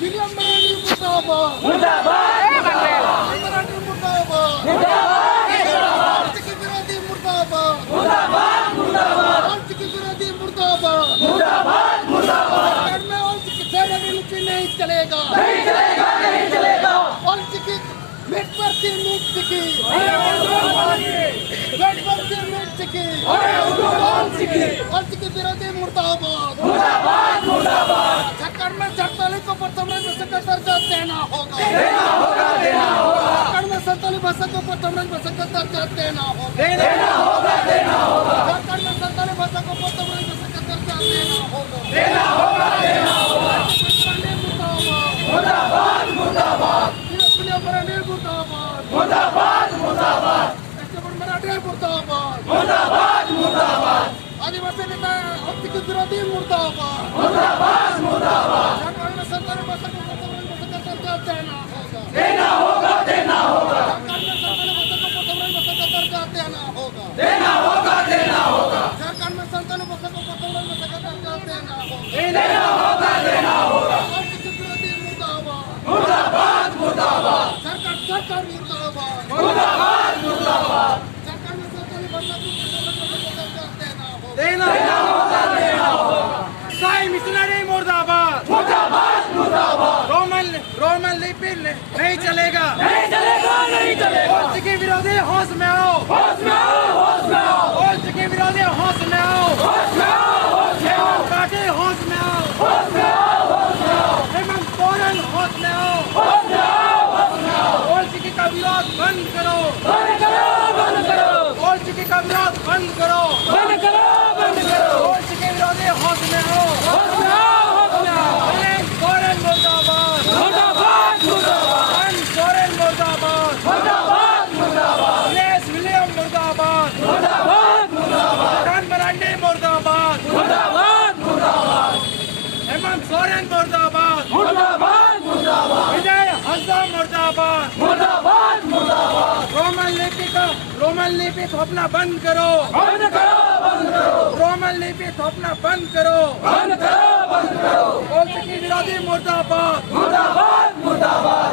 William Marathi मुर्दाबाद मराठी मुर्दाबाद आर्थिक विरोधी मुर्दाबाद आर्थिक विरोधी मुर्दाबाद में नहीं चलेगा मीट की विरोधी मुर्दाबाद झारखंड में 47 को प्रथम राज्य भाषा का दर्जा देना होगा झारखंड में 47 भाषा को प्रथम राज्य भाषा का दर्जा देना होगा झारखंड में 47 भाषा को प्रथम राज्य भाषा का दर्जा देना होगा आदिवासी नेता आर्थिक विरोधी मुर्दाबाद झारखंड में 47 भाषा को प्रथम राज्य भाषा का दर्जा देना होगा झारखंड में 47 भाषा को प्रथम राज्य भाषा का दर्जा देना होगा झारखंड में 47 भाषा को प्रथम राज्य भाषा का दर्जा देना होगा आर्थिक विरोधी मुर्दाबाद सरकार मुर्दाबाद झारखंड में 47 भाषा को देना होगा ईसाई मिशनरी मुर्दाबाद रोमन लिपि नहीं चलेगा होश के विरोधी होश में आओ होश के विरोधी होश में आओ काटे होश में आओ हेमंत सोरेन होश में आओ होश का विरोध बंद करो होश का विरोध बंद करो होश के विरोधी होश में आओ सोरेन मुर्दाबाद सोरेन मुर्दाबाद विलियम मुर्दाबाद मराठी मुर्दाबाद हेमंत सोरेन मुर्दाबाद विजय हंसा मुर्दाबाद रोमन लिपि थोपना बंद करो रोमन लिपि थोपना बंद करो होश की विरोधी मुर्दाबाद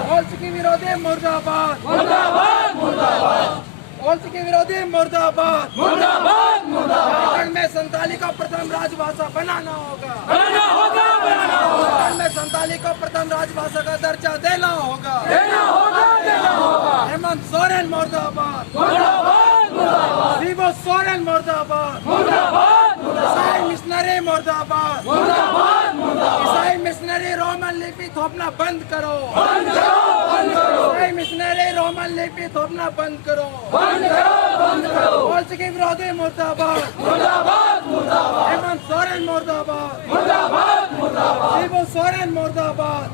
होश की विरोधी मुर्दाबाद होश की विरोधी मुर्दाबाद झारखंड में संताली को प्रथम राजभाषा बनाना होगा झारखंड में संताली को प्रथम राजभाषा का दर्जा देना होगा हेमंत सोरेन मुर्दाबाद शिबू सोरेन मुर्दाबाद ईसाई मिशनरी मुर्दाबाद ईसाई मिशनरी रोमन लिपि थोपना बंद करो ईसाई मिशनरी रोमन लिपि थोपना बंद करो होश के विरोधी मुर्दाबाद हेमंत सोरेन मुर्दाबाद शिबू सोरेन मुर्दाबाद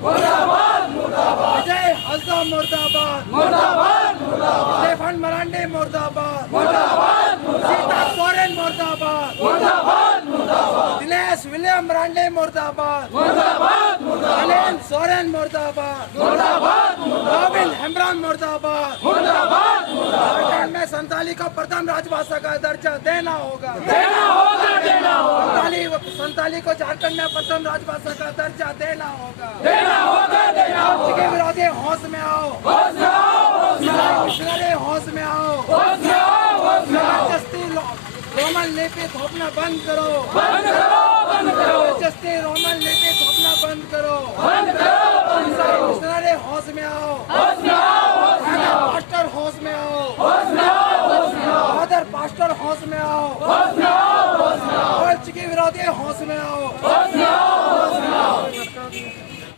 विजय हंसा मुर्दाबाद स्टेफन मरांडी मुर्दाबाद सीता सोरेन मुर्दाबाद दिनेश विलियम मरांडी मुर्दाबाद अलेन सोरेन मुर्दाबाद गोविंद हेम्ब्रम मुर्दाबाद झारखंड में संताली को प्रथम राजभाषा का दर्जा देना होगा संताली को झारखंड में प्रथम राजभाषा का दर्जा देना होगा होश के विरोधी होश में आओ मिशनरी होश में आओ रोमन लिपि थोपना बंद करो रोमन लिपि थोपना बंद करो मिशनरी होश में आओ पास्टर होश में आओ पास्टर होश में आओ होश की विरोधी होश में आओ